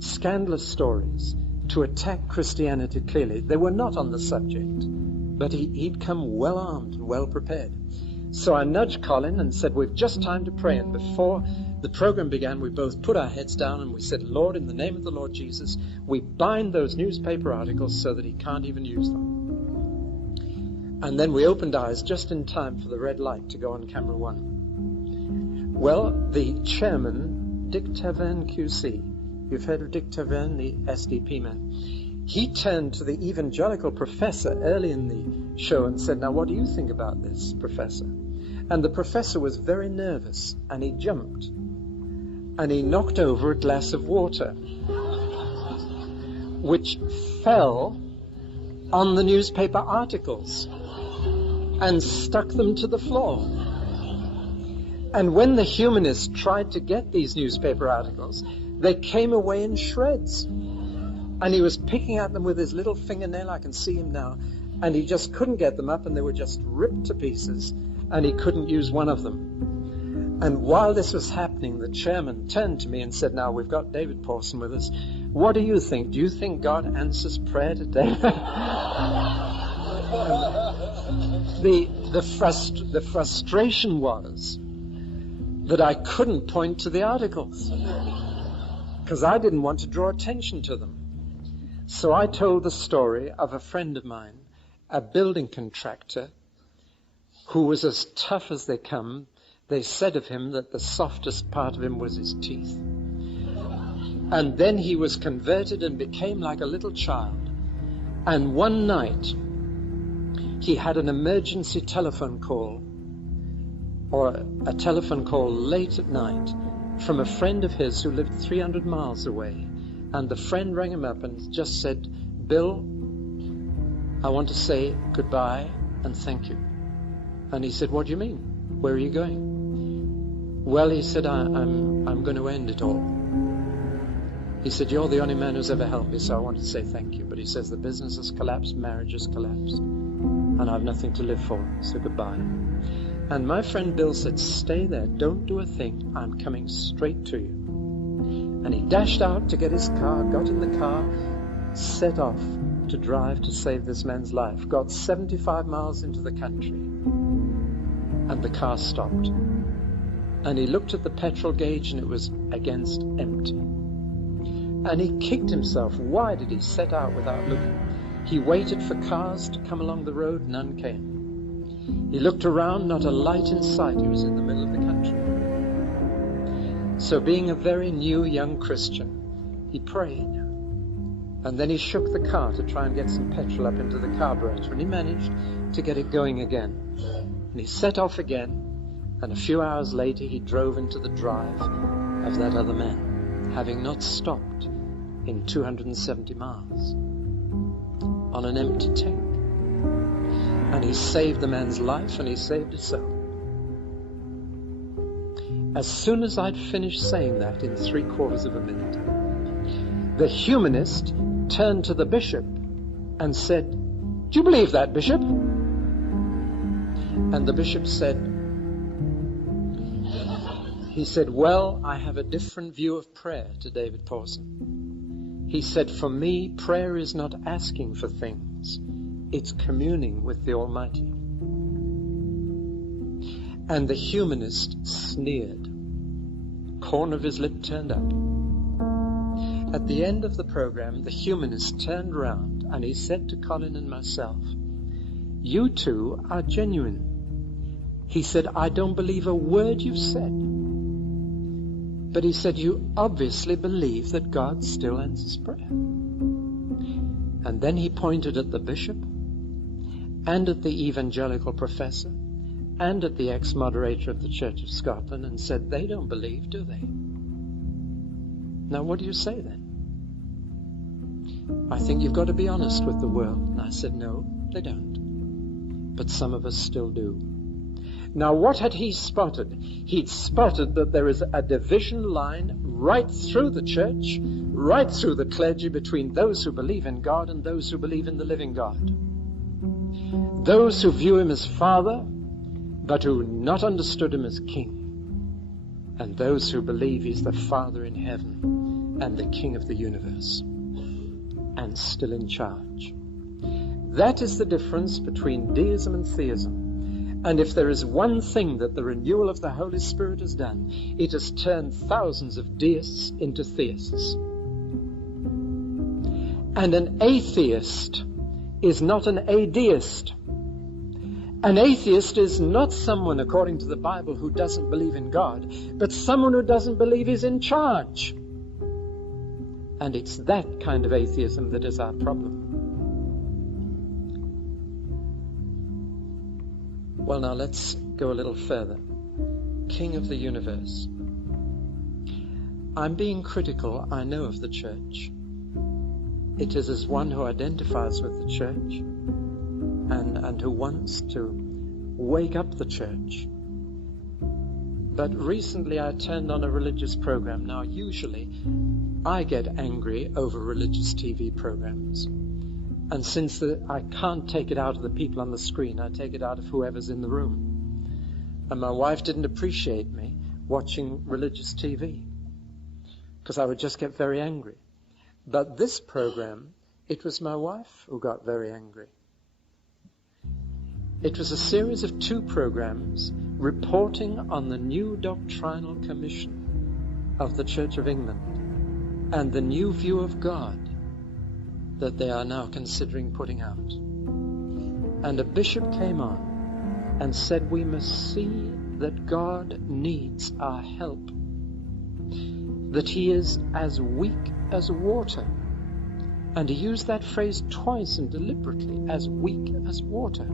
scandalous stories to attack Christianity clearly. They were not on the subject, but he'd come well armed and well prepared. So I nudged Colin and said, we've just time to pray. And before the program began, we both put our heads down and we said, Lord, in the name of the Lord Jesus, we bind those newspaper articles so that he can't even use them. And then we opened eyes just in time for the red light to go on camera 1. Well, the chairman Dick Tavern QC. You've heard of Dick Tavern, the SDP man. He turned to the evangelical professor early in the show and said, now what do you think about this, professor? And the professor was very nervous, and he jumped. And he knocked over a glass of water, which fell on the newspaper articles and stuck them to the floor. And when the humanists tried to get these newspaper articles, they came away in shreds. And he was picking at them with his little fingernail, I can see him now, and he just couldn't get them up, and they were just ripped to pieces, and he couldn't use one of them. And while this was happening, the chairman turned to me and said, now we've got David Pawson with us. What do you think? Do you think God answers prayer today? The frustration was that I couldn't point to the articles because I didn't want to draw attention to them. So I told the story of a friend of mine, a building contractor, who was as tough as they come. They said of him that the softest part of him was his teeth. And then he was converted and became like a little child. And one night, he had an emergency telephone call, or a telephone call late at night, from a friend of his who lived 300 miles away. And the friend rang him up and just said, Bill, I want to say goodbye and thank you. And he said, what do you mean? Where are you going? Well, he said, I'm going to end it all. He said, you're the only man who's ever helped me, so I want to say thank you. But he says, the business has collapsed, marriage has collapsed, and I have nothing to live for, so goodbye. And my friend Bill said, stay there, don't do a thing, I'm coming straight to you. And he dashed out to get his car, got in the car, set off to drive to save this man's life. Got 75 miles into the country, and the car stopped. And he looked at the petrol gauge, and it was against empty. And he kicked himself. Why did he set out without looking? He waited for cars to come along the road, none came. He looked around, not a light in sight. He was in the middle of the country. So being a very new young Christian, he prayed. And then he shook the car to try and get some petrol up into the carburetor, and he managed to get it going again. And he set off again, and a few hours later he drove into the drive of that other man, having not stopped in 270 miles on an empty tank. And he saved the man's life, and he saved his soul. As soon as I'd finished saying that in 3/4 of a minute, the humanist turned to the bishop and said, do you believe that, Bishop? And the bishop said, well, I have a different view of prayer to David Pawson. He said, for me, prayer is not asking for things. It's communing with the Almighty. And the humanist sneered. Corner of his lip turned up. At the end of the program, the humanist turned round and he said to Colin and myself, you two are genuine. He said, I don't believe a word you've said. But he said, you obviously believe that God still answers prayer. And then he pointed at the bishop and at the evangelical professor and at the ex-moderator of the Church of Scotland and said, they don't believe, do they? Now, what do you say then? I think you've got to be honest with the world. And I said, no, they don't. But some of us still do. Now, what had he spotted? He'd spotted that there is a division line right through the church, right through the clergy, between those who believe in God and those who believe in the living God. Those who view him as Father, but who not understood him as King. And those who believe he's the Father in heaven and the King of the universe, and still in charge. That is the difference between deism and theism. And if there is one thing that the renewal of the Holy Spirit has done, it has turned thousands of deists into theists. And an atheist is not an adeist. An atheist is not someone, according to the Bible, who doesn't believe in God, but someone who doesn't believe He's in charge. And it's that kind of atheism that is our problem. Well, now let's go a little further. King of the universe. I'm being critical, I know, of the church. It is as one who identifies with the church and who wants to wake up the church. But recently I turned on a religious program. Now, usually I get angry over religious TV programs. And since I can't take it out of the people on the screen, I take it out of whoever's in the room. And my wife didn't appreciate me watching religious TV because I would just get very angry. But this program, it was my wife who got very angry. It was a series of 2 programs reporting on the new doctrinal commission of the Church of England and the new view of God that they are now considering putting out. And a bishop came on and said we must see that God needs our help, that He is as weak as water. And he used that phrase twice and deliberately, as weak as water.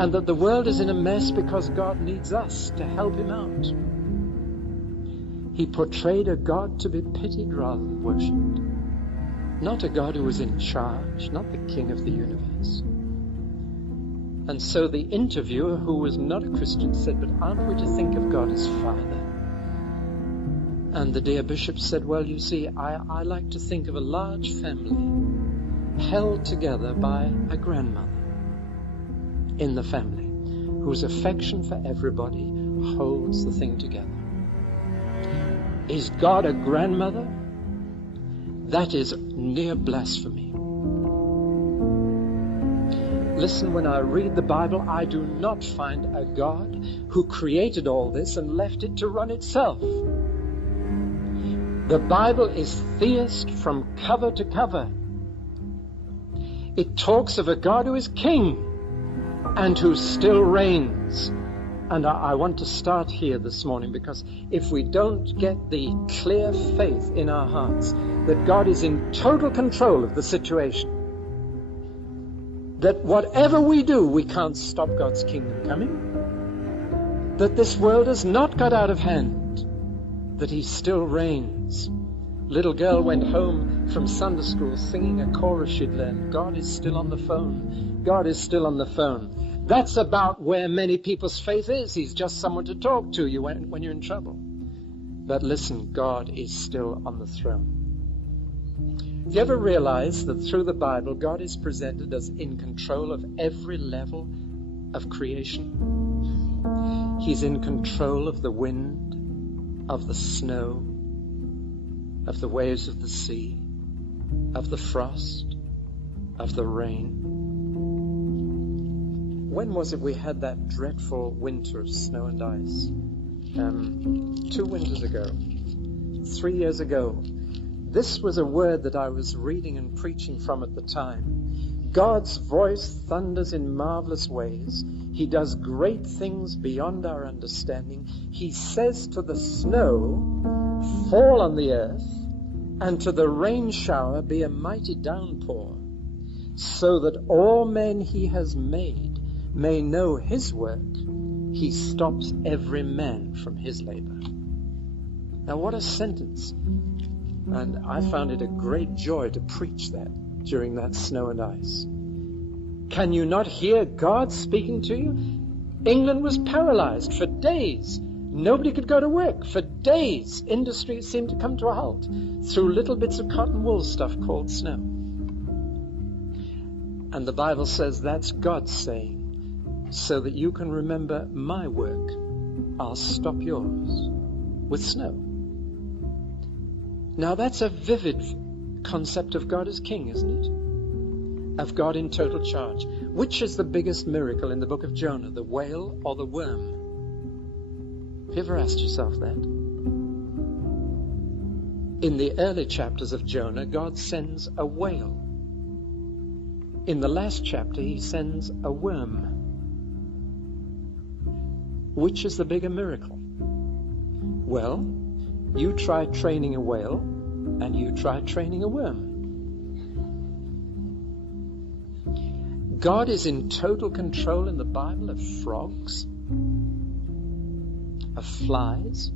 And that the world is in a mess because God needs us to help Him out. He portrayed a God to be pitied rather than worshipped. Not a God who was in charge, not the King of the universe. And so the interviewer, who was not a Christian, said, but aren't we to think of God as Father? And the dear bishop said, well, you see, I like to think of a large family held together by a grandmother in the family, whose affection for everybody holds the thing together. Is God a grandmother? That is near blasphemy. Listen, when I read the Bible, I do not find a God who created all this and left it to run itself. The Bible is theist from cover to cover. It talks of a God who is king and who still reigns. And I want to start here this morning, because if we don't get the clear faith in our hearts that God is in total control of the situation, that whatever we do, we can't stop God's kingdom coming, that this world has not got out of hand, that He still reigns. Little girl went home from Sunday school singing a chorus she'd learned. God is still on the phone. God is still on the phone. That's about where many people's faith is. He's just someone to talk to you when you're in trouble. But listen, God is still on the throne. Have you ever realized that through the Bible, God is presented as in control of every level of creation? He's in control of the wind, of the snow, of the waves of the sea, of the frost, of the rain. When was it we had that dreadful winter of snow and ice? 2 winters ago, 3 years ago. This was a word that I was reading and preaching from at the time. God's voice thunders in marvelous ways. He does great things beyond our understanding. He says to the snow, fall on the earth, and to the rain shower be a mighty downpour, so that all men He has made may know His work. He stops every man from his labor. Now, what a sentence. And I found it a great joy to preach that during that snow and ice. Can you not hear God speaking to you? England was paralyzed for days. Nobody could go to work for days. Industry seemed to come to a halt through little bits of cotton wool stuff called snow. And the Bible says that's God saying, so that you can remember my work, I'll stop yours with snow. Now that's a vivid concept of God as king, isn't it? Of God in total charge. Which is the biggest miracle in the book of Jonah, the whale or the worm? Have you ever asked yourself that? In the early chapters of Jonah, God sends a whale. In the last chapter, He sends a worm. Which is the bigger miracle? Well, you try training a whale and you try training a worm. God is in total control in the Bible of frogs, of flies,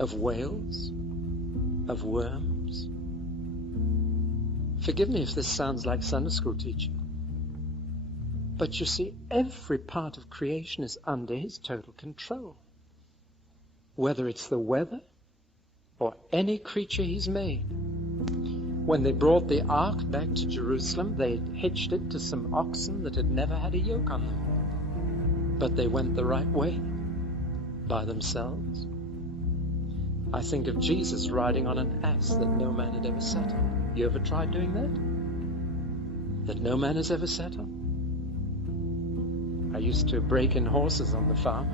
of whales, of worms. Forgive me if this sounds like Sunday school teaching. But you see, every part of creation is under his total control. Whether it's the weather or any creature he's made. When they brought the ark back to Jerusalem, they hitched it to some oxen that had never had a yoke on them. But they went the right way by themselves. I think of Jesus riding on an ass that no man had ever sat on. You ever tried doing that? That no man has ever sat on? I used to break in horses on the farm.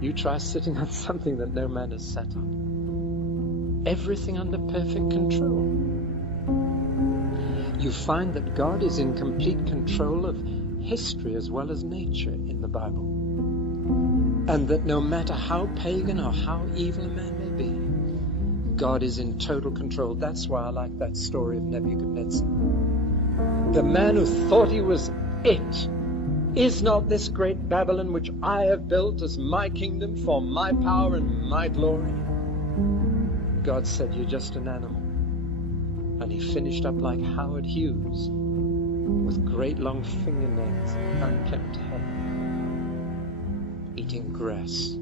You try sitting on something that no man has sat on. Everything under perfect control. You find that God is in complete control of history as well as nature in the Bible. And that no matter how pagan or how evil a man may be, God is in total control. That's why I like that story of Nebuchadnezzar. The man who thought he was it. Is not this great Babylon which I have built as my kingdom for my power and my glory? God said, you're just an animal. And he finished up like Howard Hughes, with great long fingernails and unkempt hair, eating grass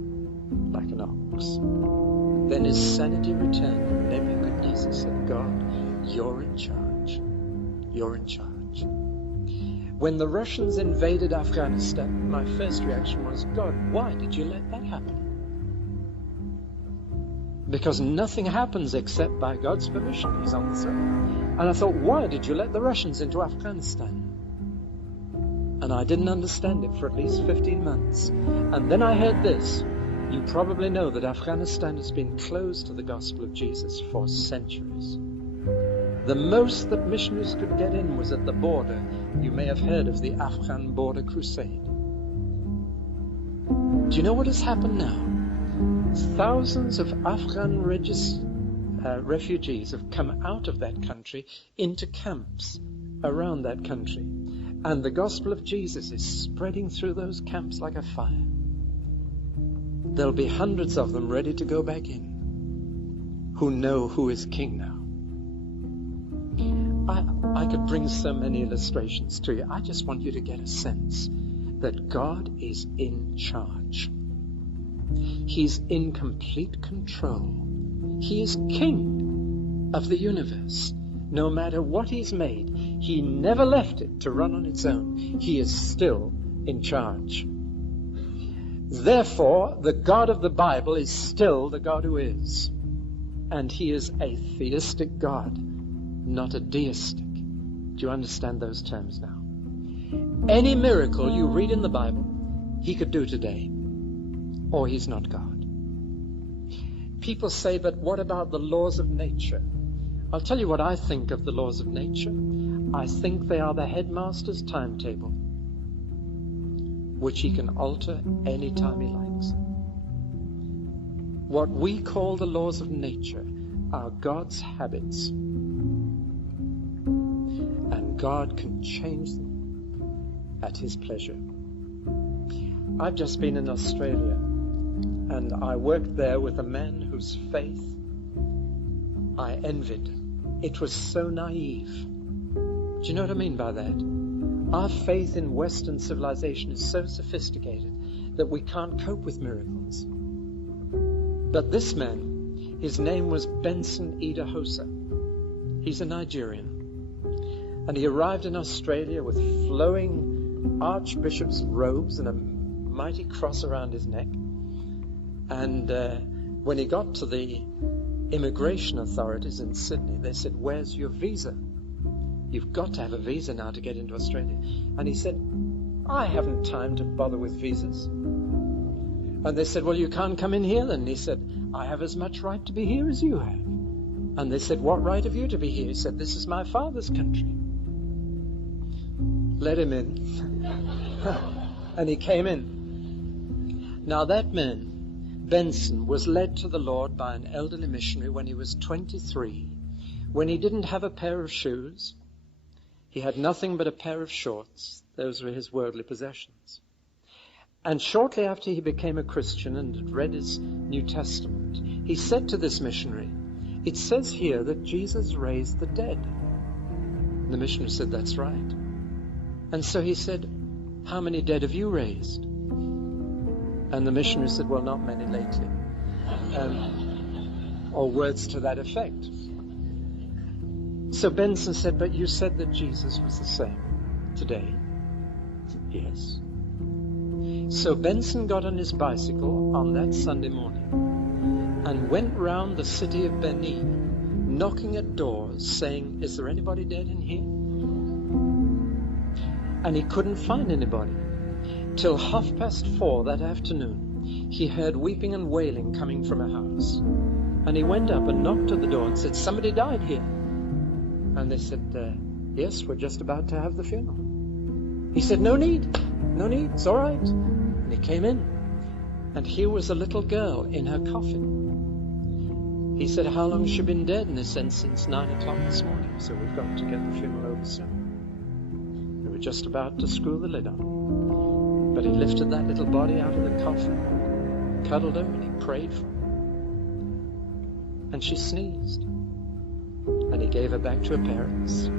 like an ox. Then his sanity returned, and Nebuchadnezzar said, God, you're in charge. You're in charge. When the Russians invaded Afghanistan, my first reaction was, God, why did you let that happen? Because nothing happens except by God's permission. He's on the throne. And I thought, why did you let the Russians into Afghanistan? And I didn't understand it for at least 15 months. And then I heard this. You probably know that Afghanistan has been closed to the gospel of Jesus for centuries. The most that missionaries could get in was at the border. You may have heard of the Afghan border crusade. Do you know what has happened now? Thousands of Afghan refugees have come out of that country into camps around that country. And the gospel of Jesus is spreading through those camps like a fire. There'll be hundreds of them ready to go back in who know who is king now. I could bring so many illustrations to you. I just want you to get a sense that God is in charge. He's in complete control. He is king of the universe. No matter what he's made, he never left it to run on its own. He is still in charge. Therefore, the God of the Bible is still the God who is. And he is a theistic God, not a deistic. Do you understand those terms now? Any miracle you read in the Bible, he could do today. Or he's not God. People say, but what about the laws of nature? I'll tell you what I think of the laws of nature. I think they are the headmaster's timetable, which he can alter any time he likes. What we call the laws of nature are God's habits. And God can change them at his pleasure. I've just been in Australia, and I worked there with a man whose faith I envied. It was so naive. Do you know what I mean by that? Our faith in Western civilization is so sophisticated that we can't cope with miracles. But this man, his name was Benson Idahosa. He's a Nigerian. And he arrived in Australia with flowing archbishop's robes and a mighty cross around his neck. And when he got to the immigration authorities in Sydney, they said, where's your visa? You've got to have a visa now to get into Australia. And he said, I haven't time to bother with visas. And they said, well, you can't come in here then. And he said, I have as much right to be here as you have. And they said, what right have you to be here? He said, this is my father's country. Let him in. And he came in. Now that man, Benson, was led to the Lord by an elderly missionary when he was 23, when he didn't have a pair of shoes. He had nothing but a pair of shorts. Those were his worldly possessions. And shortly after he became a Christian and had read his New Testament, he said to this missionary, "It says here that Jesus raised the dead." And the missionary said, "That's right." And so he said, "How many dead have you raised?" And the missionary said, "Well, not many lately." Or words to that effect. So Benson said, "But you said that Jesus was the same today." "Yes." So Benson got on his bicycle on that Sunday morning and went round the city of Benin, knocking at doors, saying, "Is there anybody dead in here?" And he couldn't find anybody. Till 4:30 that afternoon, he heard weeping and wailing coming from a house. And he went up and knocked at the door and said, "Somebody died here." And they said, "Yes, we're just about to have the funeral." He said, No need, it's all right." And he came in, and here was a little girl in her coffin. He said, "How long has she been dead?" And they said, "Since 9 o'clock this morning, so we've got to get the funeral over soon." They were just about to screw the lid on. But he lifted that little body out of the coffin, cuddled her, and he prayed for her. And she sneezed. And he gave her back to her parents.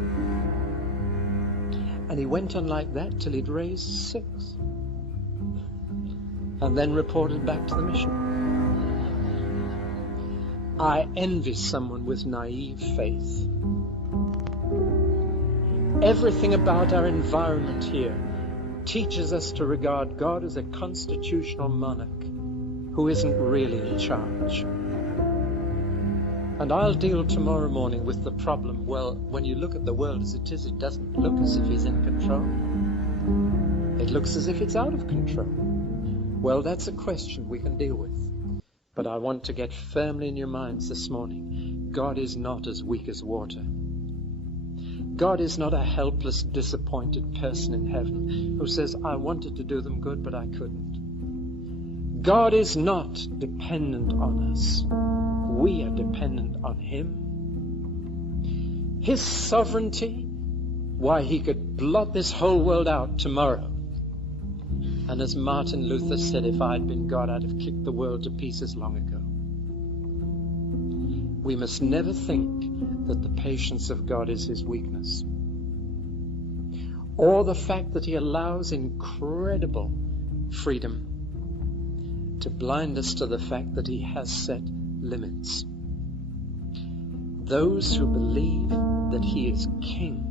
And he went on like that till he'd raised 6. And then reported back to the mission. I envy someone with naive faith. Everything about our environment here teaches us to regard God as a constitutional monarch who isn't really in charge. And I'll deal tomorrow morning with the problem, well, when you look at the world as it is, it doesn't look as if he's in control. It looks as if it's out of control. Well, that's a question we can deal with. But I want to get firmly in your minds this morning, God is not as weak as water. God is not a helpless, disappointed person in heaven who says, "I wanted to do them good, but I couldn't." God is not dependent on us. We are dependent on Him. His sovereignty, why, He could blot this whole world out tomorrow. And as Martin Luther said, if I'd been God, I'd have kicked the world to pieces long ago. We must never think that the patience of God is His weakness, or the fact that He allows incredible freedom to blind us to the fact that He has set limits. Those who believe that He is King,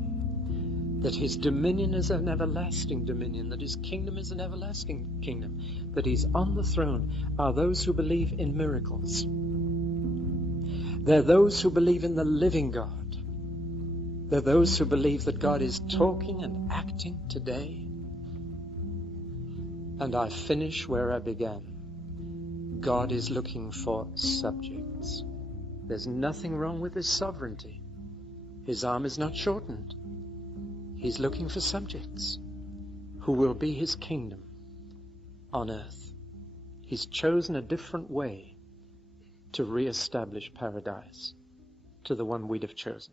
that His dominion is an everlasting dominion, that His kingdom is an everlasting kingdom, that He's on the throne, are those who believe in miracles. They're those who believe in the living God. They're those who believe that God is talking and acting today. And I finish where I began. God is looking for subjects. There's nothing wrong with His sovereignty. His arm is not shortened. He's looking for subjects who will be His kingdom on earth. He's chosen a different way to re-establish paradise to the one we'd have chosen.